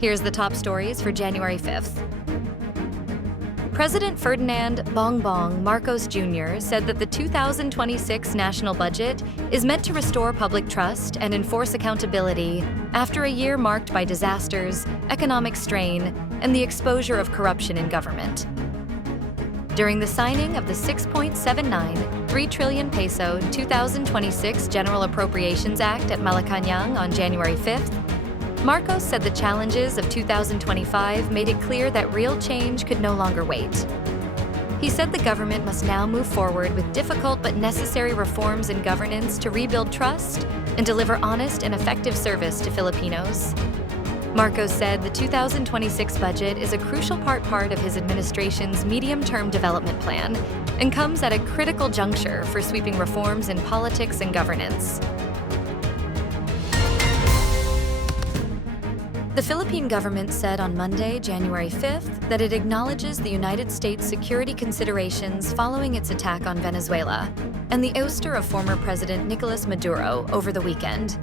Here's the top stories for January 5th. President Ferdinand Bongbong Marcos Jr. said that the 2026 national budget is meant to restore public trust and enforce accountability after a year marked by disasters, economic strain, and the exposure of corruption in government. During the signing of the 6.793 trillion peso 2026 General Appropriations Act at Malacañang on January 5th, Marcos said the challenges of 2025 made it clear that real change could no longer wait. He said the government must now move forward with difficult but necessary reforms in governance to rebuild trust and deliver honest and effective service to Filipinos. Marcos said the 2026 budget is a crucial part of his administration's medium-term development plan and comes at a critical juncture for sweeping reforms in politics and governance. The Philippine government said on Monday, January 5th, that it acknowledges the United States' security considerations following its attack on Venezuela and the ouster of former President Nicolas Maduro over the weekend.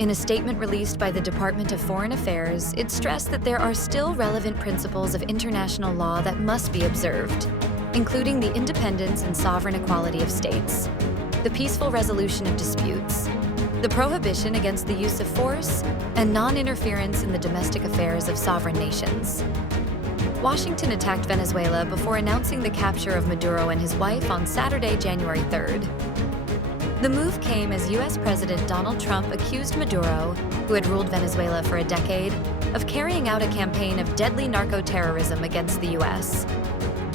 In a statement released by the Department of Foreign Affairs, it stressed that there are still relevant principles of international law that must be observed, including the independence and sovereign equality of states, the peaceful resolution of disputes, the prohibition against the use of force, and non-interference in the domestic affairs of sovereign nations. Washington attacked Venezuela before announcing the capture of Maduro and his wife on Saturday, January 3rd. The move came as U.S. President Donald Trump accused Maduro, who had ruled Venezuela for a decade, of carrying out a campaign of deadly narco-terrorism against the U.S.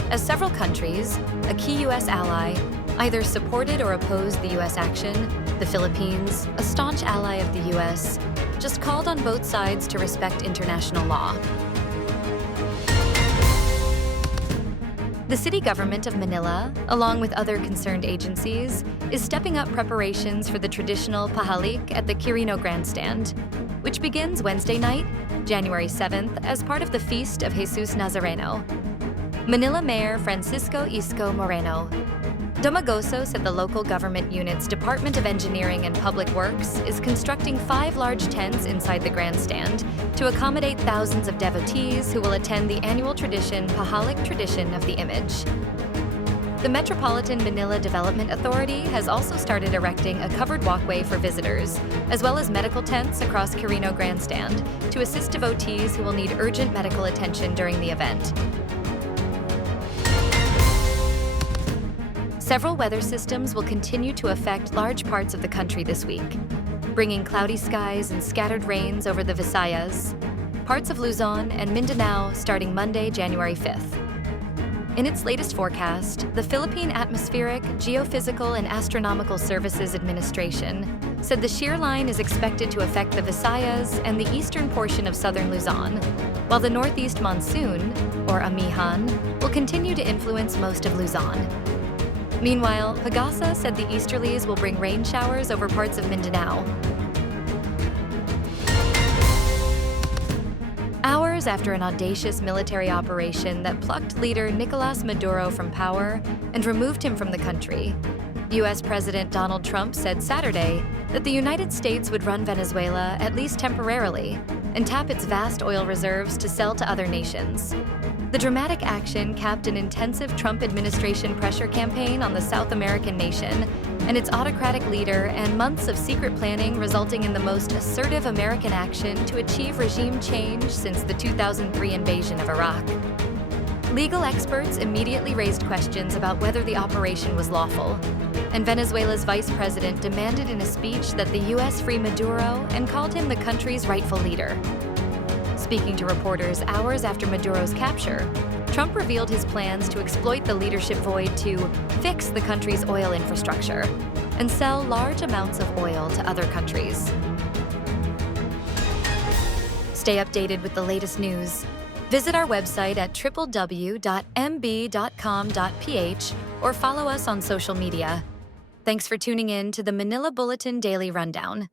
As several countries, a key U.S. ally, either supported or opposed the U.S. action, the Philippines, a staunch ally of the U.S., just called on both sides to respect international law. The city government of Manila, along with other concerned agencies, is stepping up preparations for the traditional pahalik at the Quirino Grandstand, which begins Wednesday night, January 7th, as part of the Feast of Jesus Nazareno. Manila Mayor Francisco Isko Moreno Domagoso said the local government unit's Department of Engineering and Public Works is constructing 5 large tents inside the grandstand to accommodate thousands of devotees who will attend the annual Pahalik tradition of the image. The Metropolitan Manila Development Authority has also started erecting a covered walkway for visitors, as well as medical tents across Quirino Grandstand to assist devotees who will need urgent medical attention during the event. Several weather systems will continue to affect large parts of the country this week, bringing cloudy skies and scattered rains over the Visayas, parts of Luzon, and Mindanao starting Monday, January 5th. In its latest forecast, the Philippine Atmospheric, Geophysical, and Astronomical Services Administration said the shear line is expected to affect the Visayas and the eastern portion of southern Luzon, while the northeast monsoon, or amihan, will continue to influence most of Luzon. Meanwhile, Pagasa said the easterlies will bring rain showers over parts of Mindanao. Hours after an audacious military operation that plucked leader Nicolas Maduro from power and removed him from the country, U.S. President Donald Trump said Saturday that the United States would run Venezuela at least temporarily and tap its vast oil reserves to sell to other nations. The dramatic action capped an intensive Trump administration pressure campaign on the South American nation and its autocratic leader and months of secret planning resulting in the most assertive American action to achieve regime change since the 2003 invasion of Iraq. Legal experts immediately raised questions about whether the operation was lawful, and Venezuela's vice president demanded in a speech that the U.S. free Maduro and called him the country's rightful leader. Speaking to reporters hours after Maduro's capture, Trump revealed his plans to exploit the leadership void to fix the country's oil infrastructure and sell large amounts of oil to other countries. Stay updated with the latest news. Visit our website at www.mb.com.ph or follow us on social media. Thanks for tuning in to the Manila Bulletin Daily Rundown.